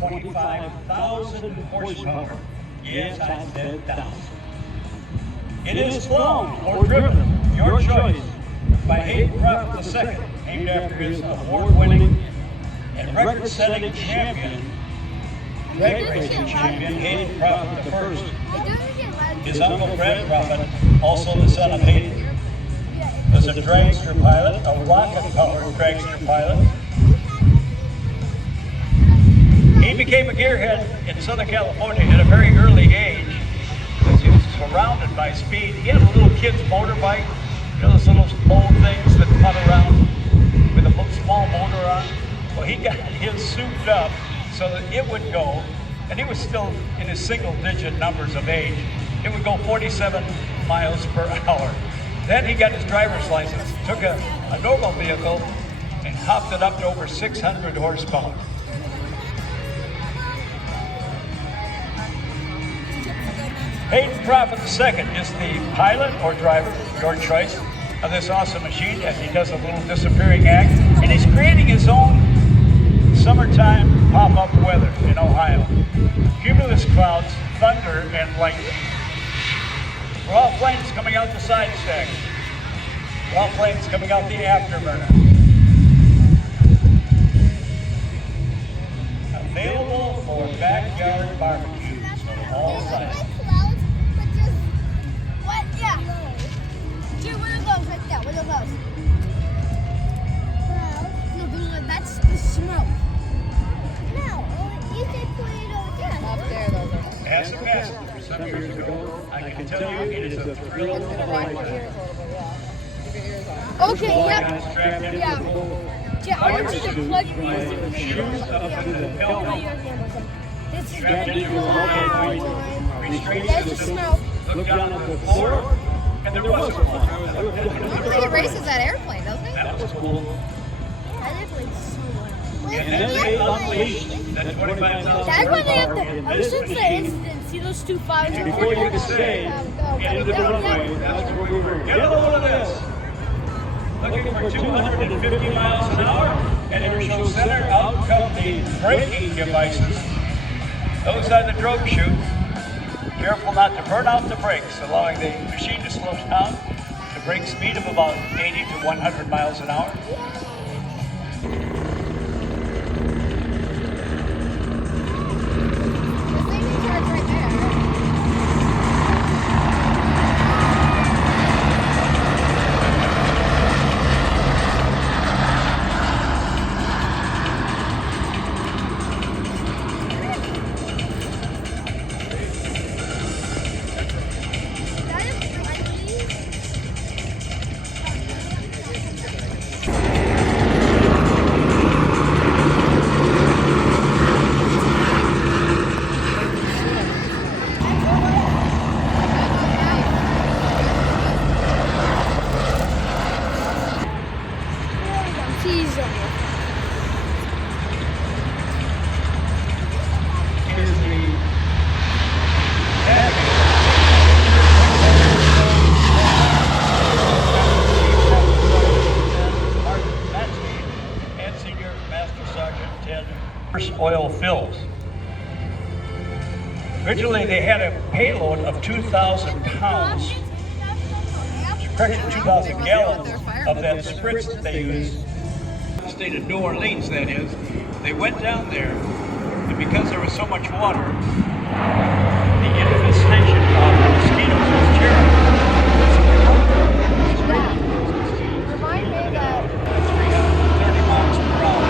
125,000 horsepower. Yes, I said 1,000. It is flown or driven, your choice, by Hayden Prophet II, named after his award-winning and record-setting champion, drag racing champion, Hayden Prophet I. His uncle Brad Prophet, also the son of Hayden, was a dragster pilot, a rocket-powered dragster pilot. He became a gearhead in Southern California at a very early age because he was surrounded by speed. He had a little kid's motorbike, you know, those little old things that putt around with a small motor on. Well, he got his souped up so that it would go, and he was still in his single-digit numbers of age. It would go 47 miles per hour. Then he got his driver's license, took a normal vehicle, and hopped it up to over 600 horsepower. Hayden Prophet II is the pilot or driver, your choice, of this awesome machine as he does a little disappearing act. And he's creating his own summertime pop-up weather in Ohio. Cumulus clouds, thunder, and lightning. Raw flames coming out the side stack. Raw flames coming out the afterburner. Available for backyard barbecues of all sizes. What are those? No, that's the smoke. No, you said put it over there. Up there, those are. As a passenger some years ago, I can tell you it is a thrill of a lifetime. Okay, yep. Yeah. Yeah, I want you to plug music in. Shoes up to the helmet. Strapped into your pocket. Restraints There's the system. smoke. Look down at the floor. And there was one. It races that airplane, doesn't it? That was cool. That airplane's so loud. And then they unleashed that 25,000 That's why they have horsepower the, in ever this since the machine. incident, see those two fives? And before you could say, into the runway, that's where we were. Get a load of this. Looking for 250 miles an hour, and airshow center, out come the braking devices. Those are the drogue chute. Careful not to burn out the brakes, allowing the machine to slow down to brake speed of about 80 to 100 miles an hour. The thing is charged right there. Oil fills. Originally, they had a payload of 2,000 pounds, correction, 2,000 gallons of that spritz that they used. The state of New Orleans, that is. They went down there, and because there was so much water, the infestation of mosquitoes was terrible. Remind me that 30 miles per hour.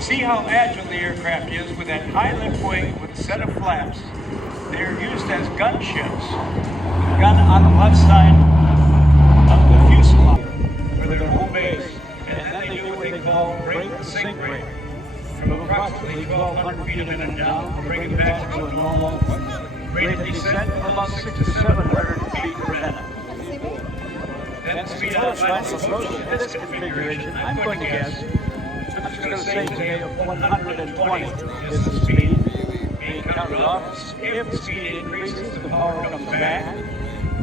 See how agile the aircraft is with that high lift wing with a set of flaps. They are used as gunships. The gun on the left side of the fuselage for their home base. And then they do what they call rate and sink rate. From approximately 1,200 feet up and down, bring it back to a normal rate of descent of about 600 to 700 feet per minute. Then the speed of final approach in this configuration, I'm going to guess, I'm just going to say today of 120 is the speed being counted off. If the speed increases, the power comes back.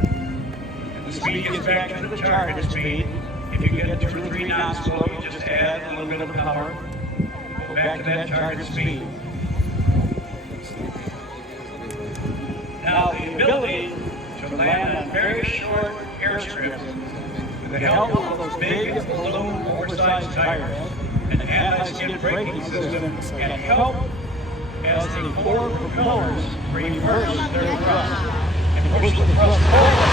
And the speed gets back to the target speed. If you get 2 or 3 knots slow, you just add a little bit of power. Go back to that target speed. Now, the ability to land on very short airstrips with the help of those big balloon oversized tires and anti-skid braking system can help as the four propellers reverse their thrust and push the thrust forward.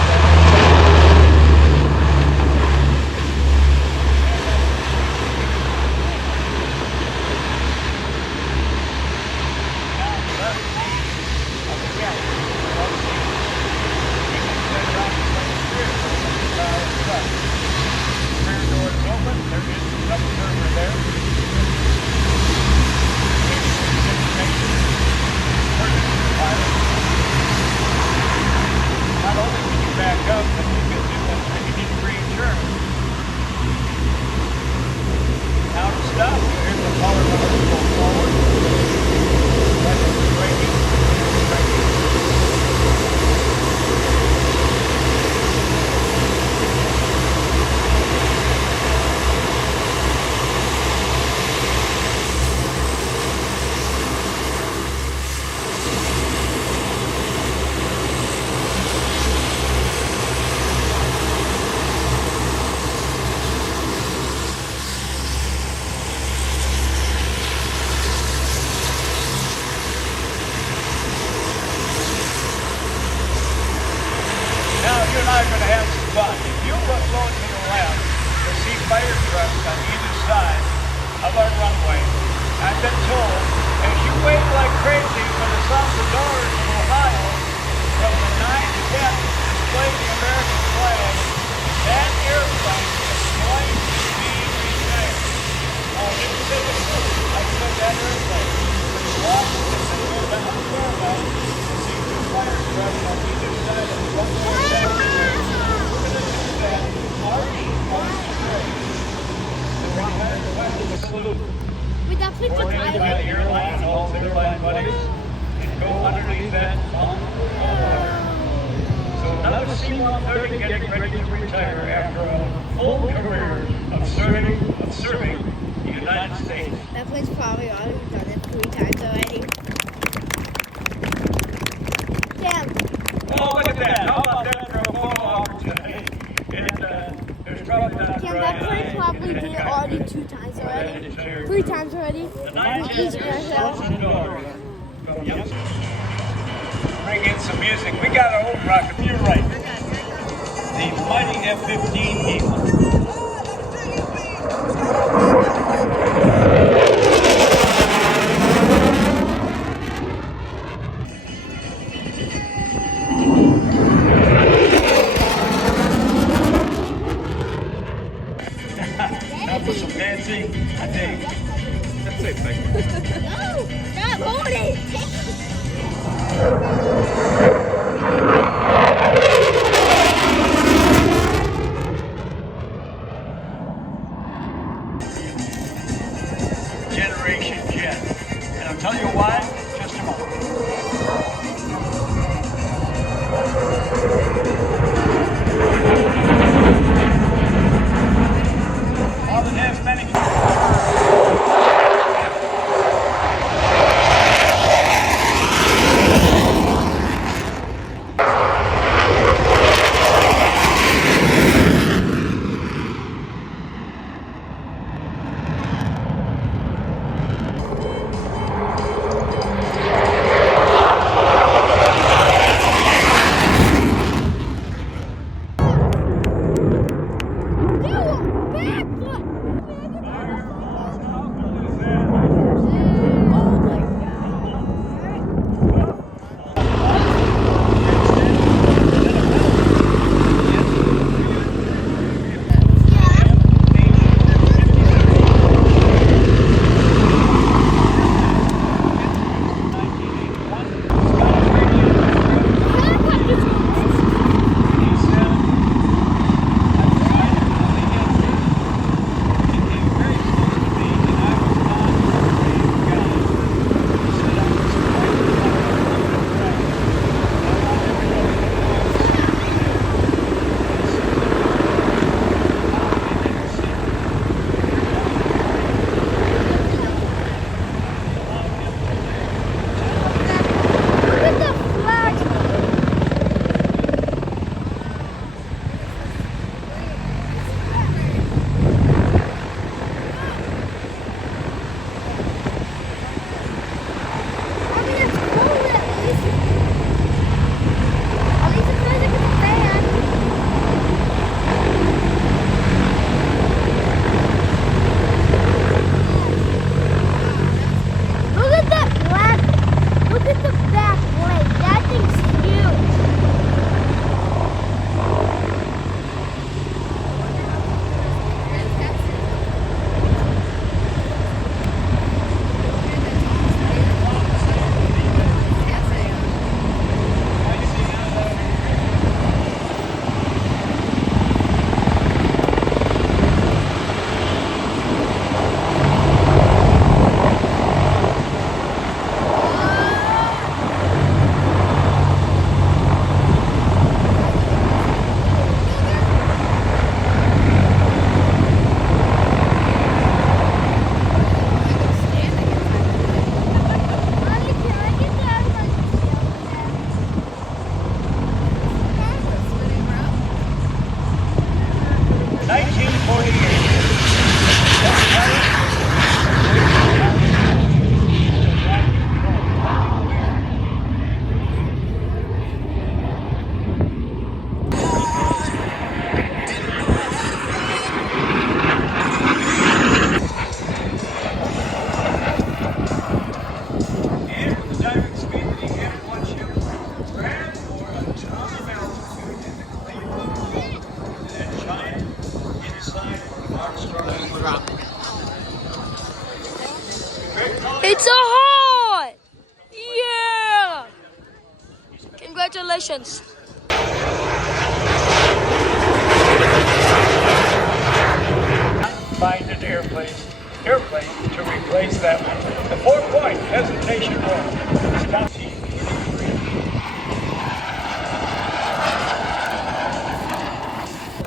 Not only can you back up, but you can do a 90-degree turn. Now to stop, here's the power lever to go forward. That is the braking. Now you and I are going to have some fun. If you look low to the left, you'll see fire trucks on either side of our runway. I've been told, as you wave like crazy for the sons and daughters of Ohio, from the 9 to 10 display the American flag, that airplane is going to be retired. I didn't say the crew, I said that airplane. Watch this and go down the fairway to see 2 fire trucks on either side of the runway. We're going to do that march on straight. The retired flag is a salute. With that flip the Coordinated by the airline and all the airline buddies, and go underneath that long water. So another C-130 getting ready to retire after a full career of serving the United States. That plane's probably already done it 3 times already. Damn. Oh, look at that. How about that for a photo opportunity? There's probably not Damn, that plane probably did it already 2 times already. 3 times already. The 9 sons and daughters from youngsters. Bring in some music. We got our own rocket. You're right. The mighty F-15 Eagle. Now for some dancing, I think. That's it, thank you. No! Stop holding it! Generation jet. And I'll tell you why in just a moment. All that has many. It's a hot! Yeah! Congratulations. Find an airplane to replace that one. The 4-point hesitation rule. Stop.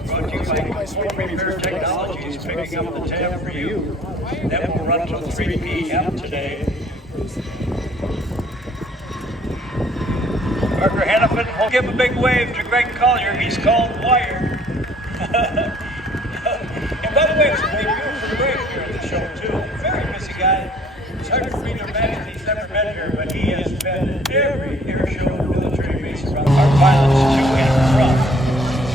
Brought to you by Swift Repair Technologies, picking up the tab for you. That will run till 3 p.m. today. Parker Hannafin will give a big wave to Greg Collier. He's called Wire. And by the way, it's a big news for Greg here at the show, too. Very busy guy. It's hard for me to imagine he's never been here, but he has been at every air show and military base around. Our pilots to and from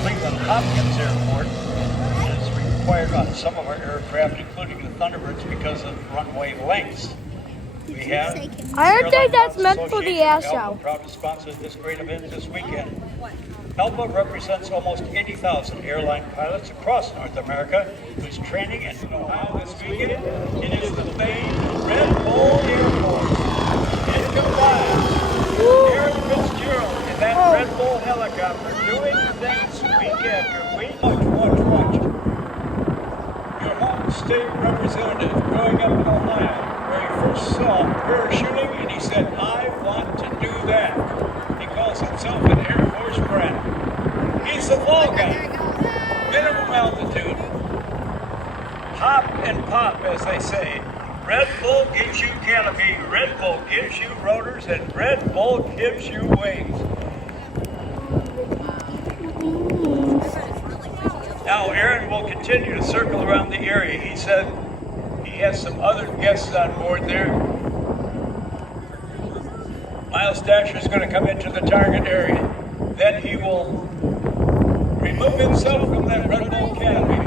Cleveland Hopkins Airport is required on some of our aircraft, including the Thunderbirds, because of runway lengths. We have I don't think that's meant for the air show. Proud to sponsor this great event this weekend. Alpha represents almost 80,000 airline pilots across North America whose training and know-how this weekend. It is the famed Red Bull Air Force. It combines Aaron Fitzgerald in that Red Bull helicopter doing things week after week. Watch. Your home state representative growing up in Ohio, where he first saw parachuting and he said, I want to do that. He calls himself an Air Force brat. He's the fall guy. Minimum altitude. Hop and pop, as they say. Red Bull gives you canopy, Red Bull gives you rotors, and Red Bull gives you wings. Now Aaron will continue to circle around the area. He said he has some other guests on board there. Miles Dasher is going to come into the target area. Then he will remove himself from that Red Bull canopy.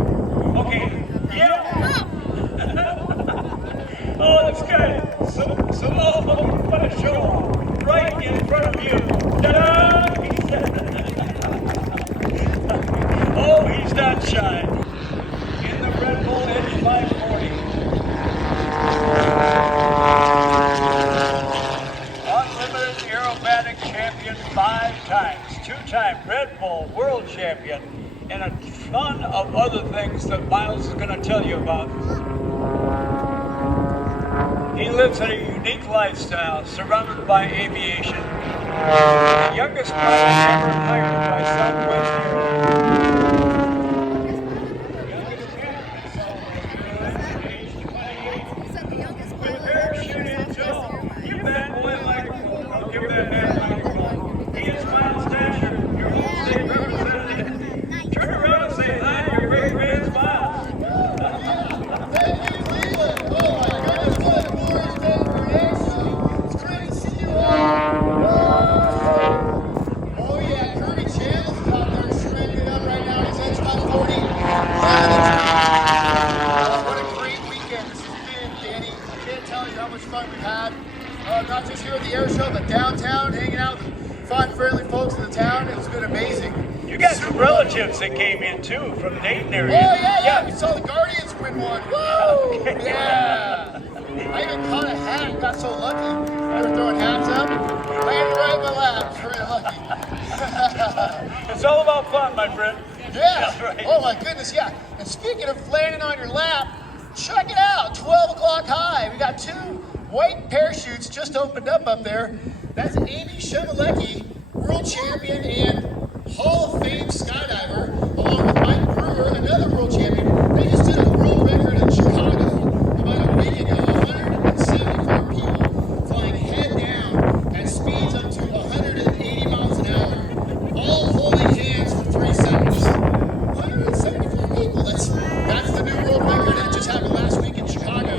Okay, yeah. Oh, this guy, some awful fun show off right in front of you. Ta-da! He said. Oh, he's not shy. In the Red Bull Edge 540. Unlimited aerobatic champion 5 times. 2-time Red Bull world champion, and a ton of other things that Miles is going to tell you about. He lives a unique lifestyle surrounded by aviation. The youngest pilot ever hired by Southwest Airlines. Give that boy a microphone. I'll give that man a microphone. He is Miles Dasher, your home state representative. Turn around and say hi to your great man's Miles. Thank you, Cleveland. Oh my goodness, what a glorious day for an air show. It's great to see you all. Oh yeah, Kirby Channel's out there shredding it up right now. He's edge 540. What a great weekend this has been, Danny. I can't tell you how much fun we've had. Not just here at the air show, but downtown, hanging out with fun, friendly folks in the town. It's been amazing. You got some relatives that came in too from Dayton area. Oh yeah. We saw the Guardians win one. Woo! Yeah. I even caught a hat and got so lucky. They were throwing hats up. Landed right in my lap. Very lucky. It's all about fun, my friend. Yeah. Right. Oh my goodness, yeah. And speaking of landing on your lap, check it out. 12 o'clock high. We got 2 white parachutes just opened up there. That's Amy Shemalecki, world champion and Hall of Fame skydiver, along with Mike Brewer, another world champion. They just did a world record in Chicago about a week ago. 174 people flying head down at speeds up to 180 miles an hour, all holding hands for 3 seconds. 174 people. That's the new world record that just happened last week in Chicago.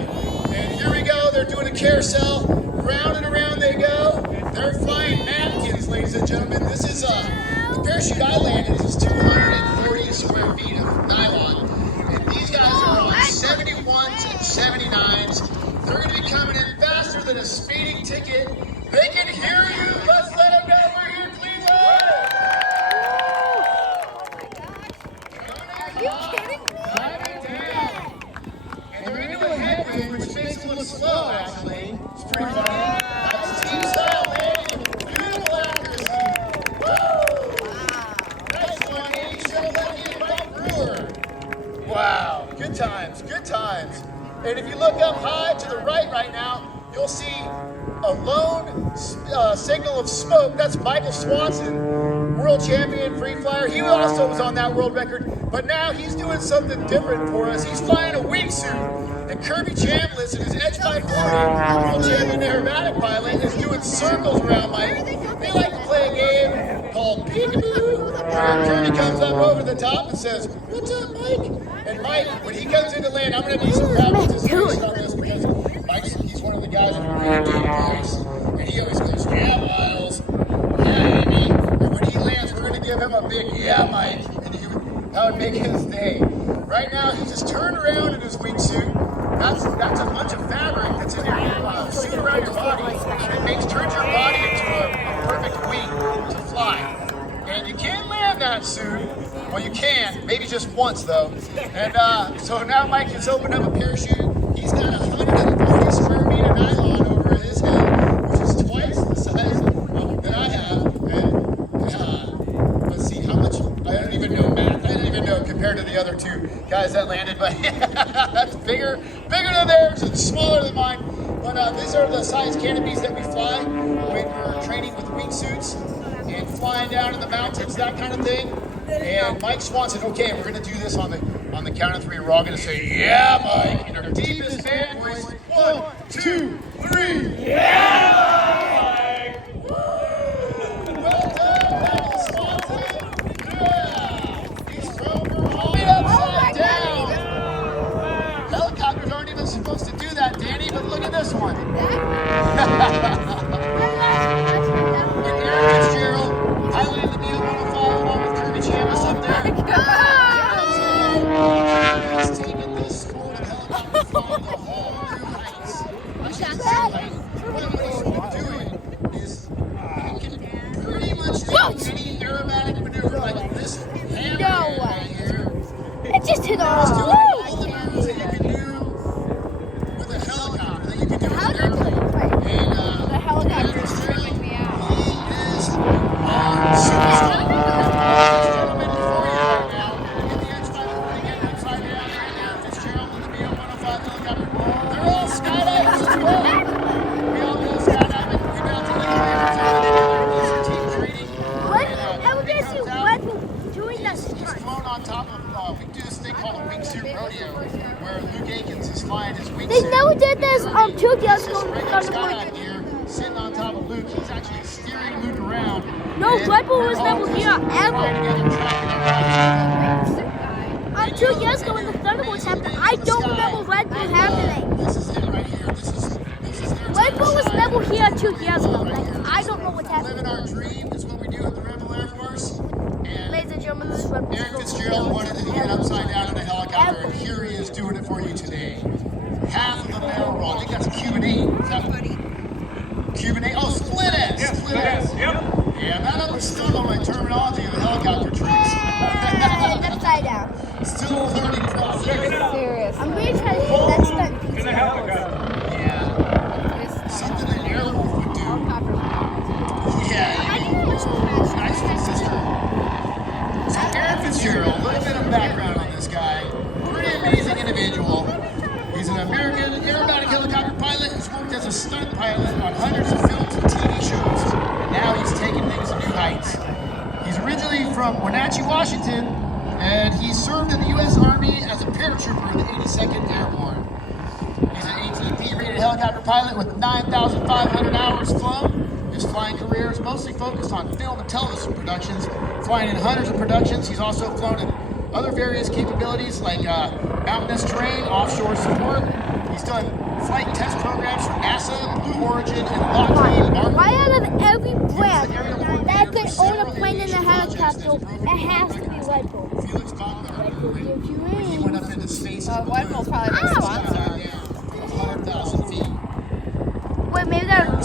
And here we go. They're doing a carousel. Round and around they go. They're flying napkins, ladies and gentlemen. This is the parachute I landed is 240 square feet of nylon. And these guys are on 71s and 79s. They're going to be coming in faster than a speeding ticket. They can hear you. Let's let them know we're here, Cleveland. Are you kidding me? Climb it down. Wow, good times, good times. And if you look up high to the right now, you'll see a lone signal of smoke. That's Michael Swanson, world champion free flyer. He also was on that world record, but now he's doing something different for us. He's flying a wingsuit. And Kirby Chambliss and his Edge 540 world champion aerobatic pilot is doing circles around Mike. They like to play a game called Peekaboo. Kirby comes up over the top and says, "What's up, Mike?" And Mike, when he comes into land, I'm going to need some crowd participation on this because he's one of the guys with a really deep voice. And he always goes, "Yeah, Miles. Yeah, Amy." And when he lands, we're going to give him a big "Yeah, Mike." And that would make his day. Right now, he just turned around in his wingsuit. That's a bunch of fabric that's in your suit around your body. It turns your body into a perfect wing to fly. And you can land that suit. Well, you can, maybe just once though. And so now Mike has opened up a parachute. He's got 140 square meter nylon over his head, which is twice the size that I have. And let's see how much. I don't even know math. I don't even know compared to the other two guys that landed, but that's bigger than theirs and smaller than mine. But these are the size canopies that we fly when we're training with wingsuits and flying down in the mountains, that kind of thing. And Mike Swan said, "Okay, we're going to do this on the count of three. We're all going to say, 'Yeah, Mike,' in our deepest fan voice. 1, 2, 3. Yeah, Mike! Well done, Michael Swanson. Yeah, he's thrown her all the way upside down. Helicopters aren't even supposed to do that, Danny. But look at this one." And Aaron Fitzgerald, I landed the B-105 along with Kirby Chambliss up there. He's taken this sport of helicopter flying to whole new heights. I should say, what he's doing is he can pretty much do any aerobatic maneuver like this hammer right here. It just hit He's doing off. all the moves that you can do with a helicopter, that you can do with an airplane. And The helicopter is freaking me out. he is on superstar. Gentlemen, before you right now, get the Edge 540 again upside down right now. Fitzgerald with the B-105 helicopter. They're all skydivers as well. We all go skydiving. We bounce into the air. Do some team training. I would guess you out. doing that He's flown on top of, we do this thing called a wingsuit rodeo, where Luke Aikens is flying his wingsuit. They never did this 2 years This ago. regular skydive gear, sitting on top of Luke. He's actually steering Luke around. No, And Red Bull was they're all never here, ever. flying together, tracking their bodies. 2 years ago when the Thunderbolts happened, I don't remember Red Bull happening. This is it right here. This is their Red Bull was time to never shine. here 2 years ago. Like, I don't know what's Living happening. our dream is what we do at the Rebel Air Force. And Ladies and gentlemen, this is Red Bull. Aaron Fitzgerald wanted to get upside down in a helicopter, and here he is doing it for you today. Half of a barrel roll. I think that's a Cuban E. Is that Cuban E? Oh, split S. Yes, Split S. yep. Yeah, that other stuff on my terminology of the helicopter tricks. Upside down. Still a learning process. Check it out. Serious. I'm really trying to get that stunt In pizza. the helicopter. Yeah. Something an airwolf would do. Yeah. Nice one, sister. So Aaron Fitzgerald, a little bit of background on this guy. Pretty amazing individual. He's an American aerobatic helicopter pilot who's worked as a stunt pilot on hundreds of films and TV shows. And now he's taking things to new heights. He's originally from Wenatchee, Washington, and he served in the U.S. Army as a paratrooper in the 82nd Airborne. He's an ATP rated helicopter pilot with 9,500 hours flown. His flying career is mostly focused on film and television productions, flying in hundreds of productions. He's also flown in other various capabilities like mountainous terrain, offshore support. He's done flight test programs for NASA, Blue Origin, and Lockheed Martin. Why out of every brand that could own a plane and a helicopter, it has to be Red Bull. Felix Bachler, Gives you when he wings. went up into space, Red Bull probably was sponsored. down 100,000 feet. Wait, maybe that Red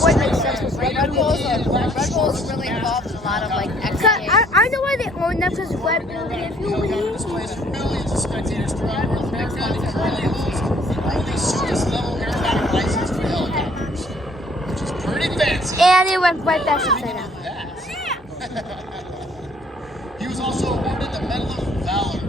Bull says Red Bull's really involved in a lot of like exercise. I know why they own them because Red Bull gives you Helicopter wings. displays for millions of spectators throughout North America and currently holds the only service-level aerobatic license for helicopters, which is pretty fancy. And it went right back inside out. He was also awarded the Medal of Valor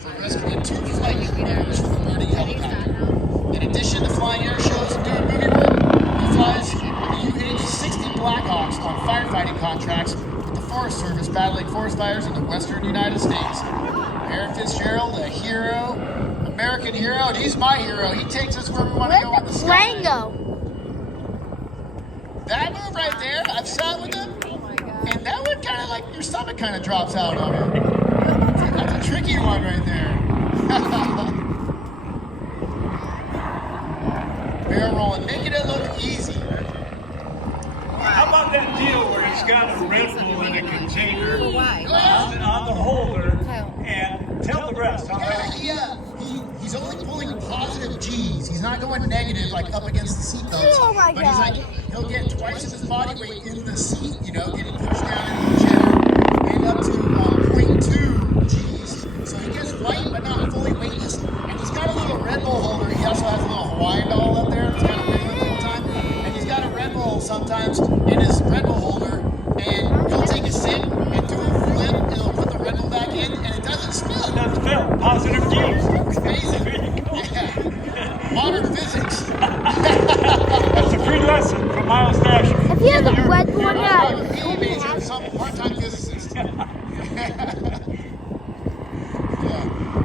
for rescuing 2 flight learning helicopter. In addition to flying air shows and doing movie work, he flies the UH-60 Blackhawks on firefighting contracts with the Forest Service battling forest fires in the western United States. Aaron Fitzgerald, a hero, American hero, and he's my hero. He takes us where we want to go in the sky. Plane go? That move right there, I've sat with him, and that one kind of like your stomach kind of drops out on it. That's a tricky one right there. Barrel rolling, making it look easy. How about that deal where he's got a Red Bull in a container Why? on the holder, and tell the rest. He's only pulling positive G's. He's not going negative like up against the seat belts. Oh my but he's God. like, he'll get twice his body weight in the seat, you know, getting pushed down into the chair, and up to 0.2 G's. So he gets light but not fully weightless. And he's got a little Red Bull holder. He also has a little Hawaiian doll up there that's kind of big the whole time. And he's got a Red Bull sometimes in his Red Bull holder, and he'll take a sip and do a flip, and he'll put the Red Bull back in, and it doesn't spill. That's Phil, positive G's. It's amazing. Yeah. Modern physics. That's a free lesson from Miles Dasher. If you have a Red Bull now, He major, some part-time physicist. Yeah.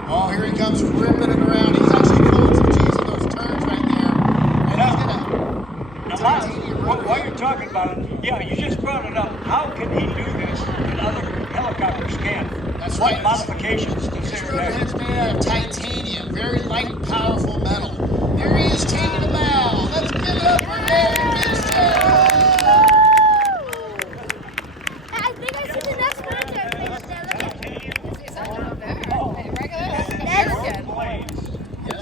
Oh, here he comes ripping it around. He's actually pulling some G's in those turns right there. And he's gonna Now, Miles, while you're talking about it, yeah, you just brought it up. How can he do this and other helicopters can't? That's What right. modifications does His it rotor have? head's made out of titanium, very light and powerful metal. There he is taking a bow. Let's give it up for Aaron Fitzgerald. I think I see the next one there. Look at it. It's all over there. Regular? Planes.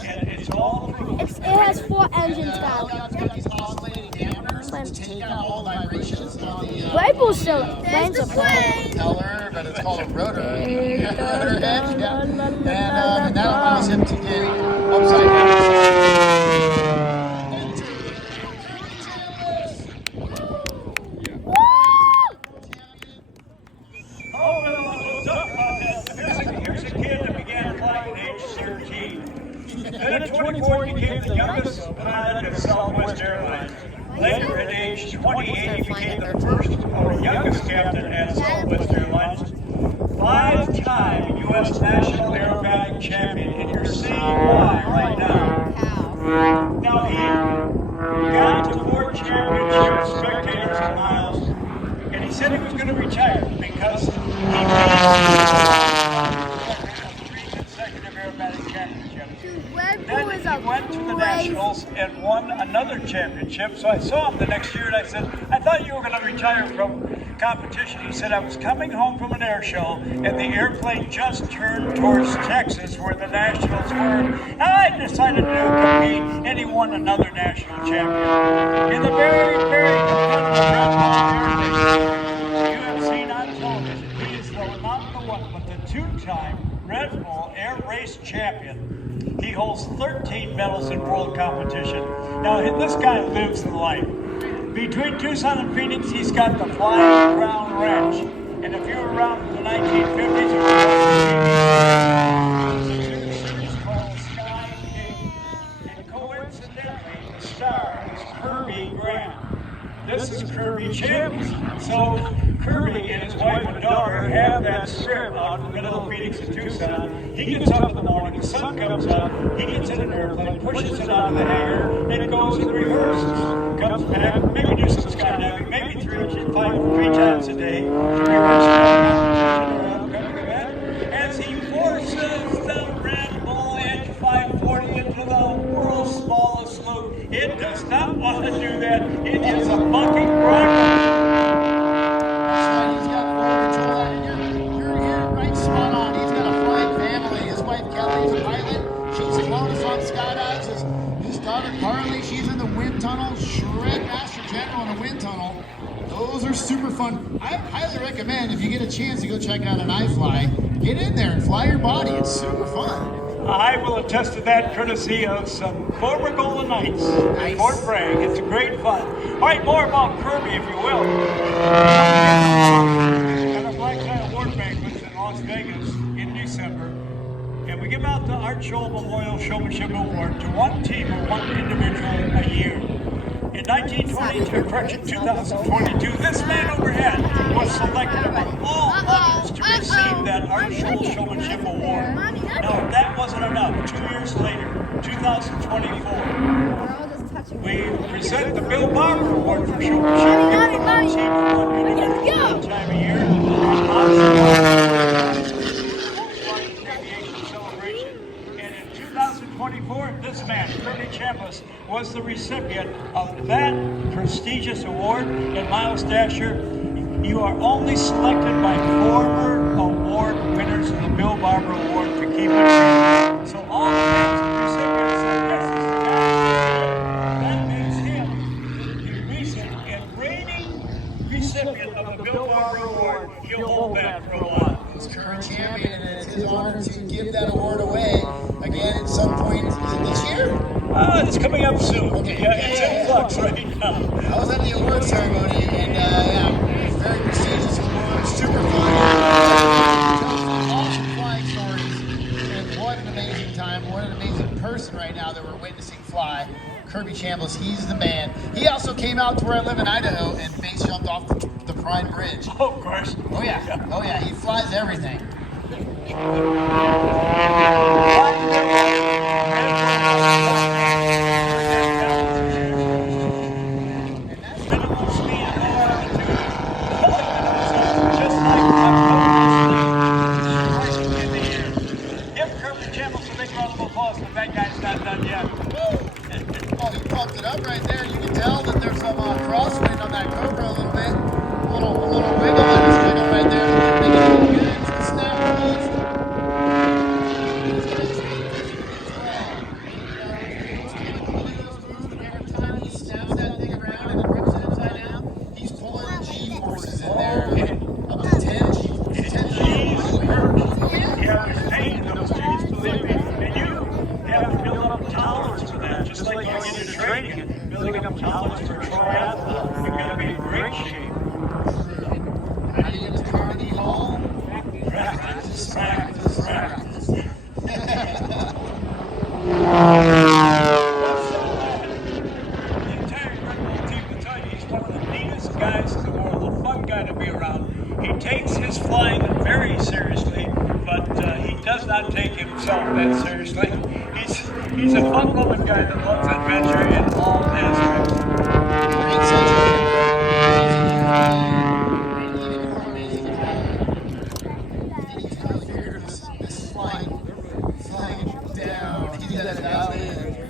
And it's all through. It has 4 engines now. It's got these oscillating dampers which take out all vibrations on the Red Bull still. Planes are plane. propeller, but it's called a rotor. Rotor head, yeah. And that allows him to get upside down. Oh, well, we'll talk about that. Here's a kid that began flying at age 13. Then at 24, he became the youngest pilot at Southwest Airlines. Later, at age 28, he became the first or youngest captain at Southwest Airlines. 5-time U.S. National Aerobatic Champion, and you're seeing why right now. How? Now, he got to 4 championships, spectators and miles, and he said he was going to retire because he three consecutive aerobatic championships. Red Bull Then is a he went to the crazy. Nationals and won another championship. So I saw him the next year and I said, I thought you were going to retire from competition. He said, I was coming home from an air show and the airplane just turned towards Texas where the Nationals were. And I decided to compete, and he won another national champion. In the very, very competitive you have seen on television, he is not the one, but the 2-time Red Bull Air Race champion. He holds 13 medals in world competition. Now, this guy lives the life. Between Tucson and Phoenix, he's got the Flying Crown Ranch. And if you were around in the 1950s, it was called Sky King. And coincidentally, the star is Kirby Grant. This is Kirby Chambers. So Kirby and his wife and daughter have that strip out in the middle of Phoenix and Tucson. He gets up in the morning, the sun comes up, he gets in an airplane, pushes it out of the hangar, and it goes and rehearses. Comes back, maybe do some skydiving, maybe three times a day to rehearse the upcoming event. As he forces the Red Bull Edge 540 into the world's smallest loop. It does not want to do that. It is a bucking rocket. He's got full control of that. And you're here right spot on. He's got a flying family. His wife Kelly's a pilot. She's flown us on skydives. His daughter Carly, she's in the wind tunnel. Shred Master General in the wind tunnel. Those are super fun. I highly recommend if you get a chance to go check out an iFly, get in there and fly your body. It's super fun. I will attest to that courtesy of some former Golden Knights at Fort Bragg. It's great fun. All right, more about Kirby, if you will. At a Black Tie Award banquet in Las Vegas in December, and we give out the Art Show Memorial Showmanship Award to one team or one individual a year. In 2022, this man overhead was selected among all others to receive that Art Show Showmanship Award. Now, that wasn't enough. 2 years later, 2024, we present the Bill Barber Award for Showmanship. One team or one individual time of year. Celebration. And in 2024, this man, Kirby Chambliss, was the recipient of that prestigious award. And Miles Dasher, you are only selected by former award winners of the Bill Barber Award to keep it true. So all the recipients of this is the that makes him the recent and reigning recipient of the Bill Barber Award. He'll hold that for a while. He's current champion, and it's his honor to give that award away again at some point. Is it this year? It's coming up soon. Okay. Yeah, it's in flux right now. I was at the award ceremony, and yeah, very prestigious award, super fun. Awesome flying stories, and what an amazing time, what an amazing person right now that we're witnessing fly. Kirby Chambliss, he's the man. He also came out to where I live in Idaho and base jumped off the Prime Bridge. Oh, of course. Oh yeah, oh yeah, he flies everything. Minimal speed and low altitude. Holding minimum just like in the air. Give Kirby Chambliss a big round of applause, but that guy's not done yet. Oh, he pumped it up right there. You can tell that there's some crosswind on that Cobra a little bit. A little wiggle in his wiggle right there. They're making it look good. It's a snap release. These guys train physically as well. He's doing all of those moves, and every time he snaps that thing around and then rips it upside down, he's pulling G-forces in there. Up to 10 G-forces. 10 G-forces. Yeah, there's pain in those G's, believe me. And you have to build up tolerance for that, just like going into training and building up tolerance for a triathlon. You've got to be in great shape. How do you get to Carnegie Hall? Practice. The entire Red Bull team will tell you he's one of the neatest guys in the world, a fun guy to be around. He takes his flying very seriously, but he does not take himself that seriously. He's a fun-loving guy that loves adventure in all aspects.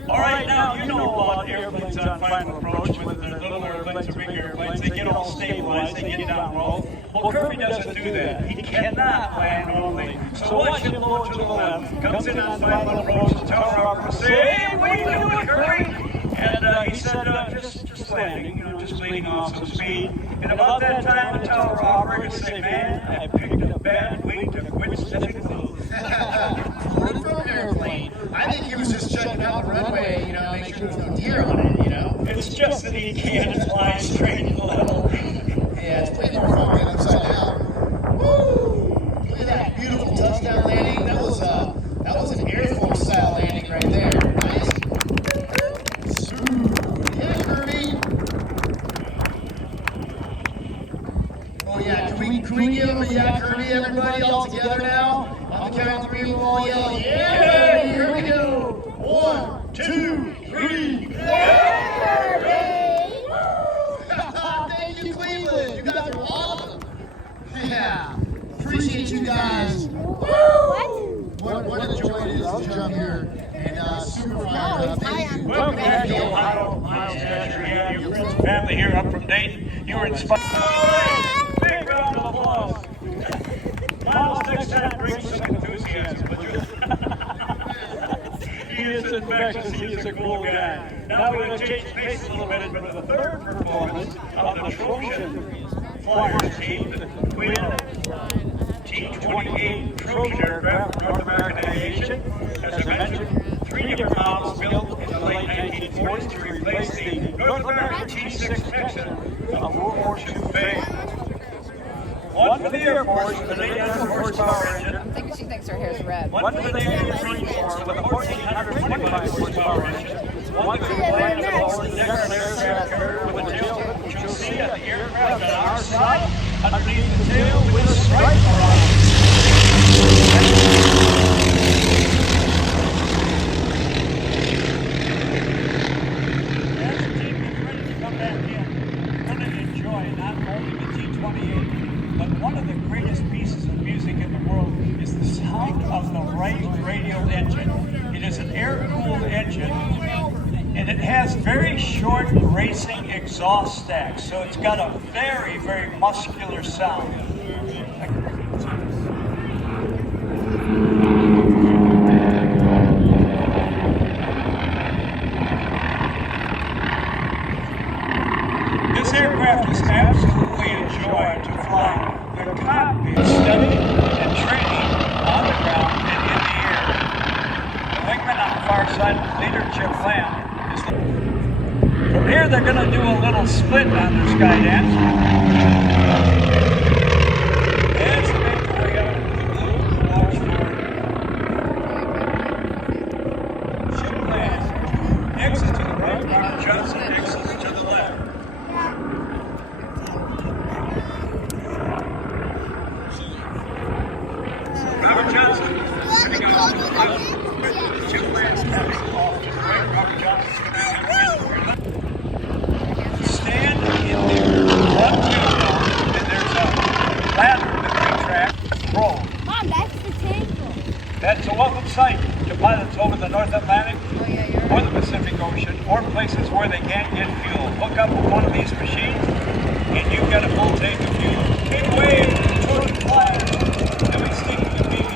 All right, now you know about airplanes on final approach, whether they're little airplanes or big airplanes. They get all stabilized, they get down low. Well, Kirby doesn't do that. He cannot land normally. So watch him low to the left, comes in on final approach, the tower operator will say, "Hey, what are you doing, Kirby?" And he said, just landing, just leading off some speed. And about that time, the tower operator would say, "Man, I picked a bad week to quit sniffing glue." From an airplane. I think he was just checking out the runway, make sure there's no deer on it, It's just that he can't fly straight and level. Yeah, it's way more fun being upside down. Woo! Look at that beautiful touchdown landing. That was an Air Force style landing right there. Nice. Smooth. Yeah, Kirby. Oh yeah, can we give him a yeah, Kirby, everybody all together now? On the count of three, we'll all yell, yeah! Here we go. 1, 2, 3, yeah! Thank you, Cleveland. You guys are awesome. Yeah. Appreciate you guys. What a joy it is to jump here. And super fired up. Thank you. Welcome back to Ohio, Miles Dasher. Yeah, your friends and family here up from Dayton. You were inspired. Big round of applause. Miles, next time bring some enthusiasm, but he is infectious, he is a cool guy. Now we're going to change pace a little bit for the third performance of the Trojan Flyers team, the Twin T-28 Trojan aircraft from North American Aviation. As I mentioned, 3 different models built in the late 1940s to replace the North American T-6 Vixen of World War II fame. One for the Air Force with an 800 horsepower engine. thinks her hair's red. One for the A-34 with a 1,425 horsepower engine. One for the land forward Deckard aircraft carrier with a tail which you'll see at the aircraft on our side, underneath the tail with a stripe around it. As the team gets ready to come back in, you're going to enjoy not only the T-28, but one of the greatest pieces of music in the world is the sound of the Wright radial engine. It is an air-cooled engine, and it has very short racing exhaust stacks, so it's got a very, very muscular sound. This aircraft is absolutely a joy to fly. The cockpit study and training on the ground and in the air. The wingman on the far side with leadership land is from here they're going to do a little split on their sky dance. As they make their way up to the blue, watch for ship land. Exit to the right, Robert Johnson, exit to the left. Robert Johnson, heading off to the left. Ship lands heading off to the right. Robert Johnson's going to be coming in. Stand in there, one window, and there's a ladder that we track. Roll. Mom, that's the table. That's a welcome sight to pilots over the North Atlantic or the Pacific Ocean or places where they can't get fuel. Hook up with one of these machines and you've got a full tank of fuel. Keep away toward the flag. And we stick to the beacon.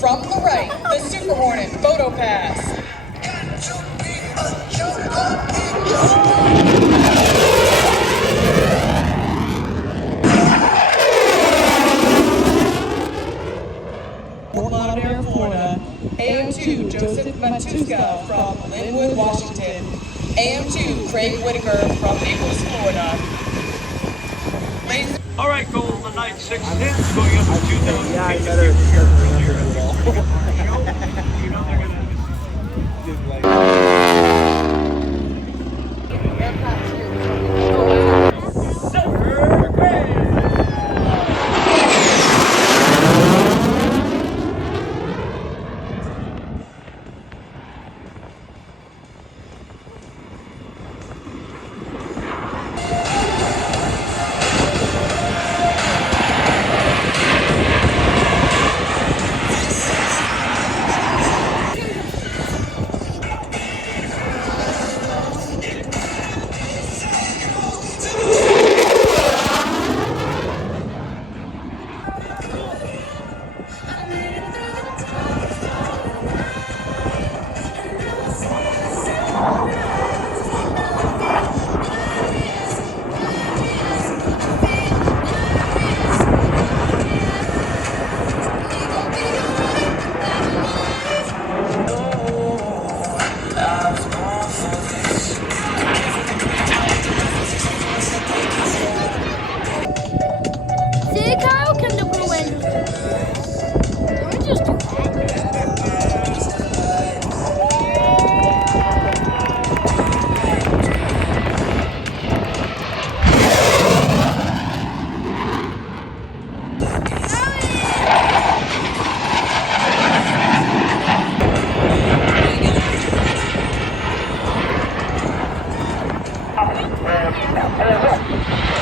From the right, the Super Hornet photo pass. Fort Lauderdale, Florida. AM2 Joseph Matuska from Linwood, Washington. AM2 Craig Whitaker from Naples, Florida. All right, Golden Knight 610 going up to 2,000. Yeah, I better. Yeah.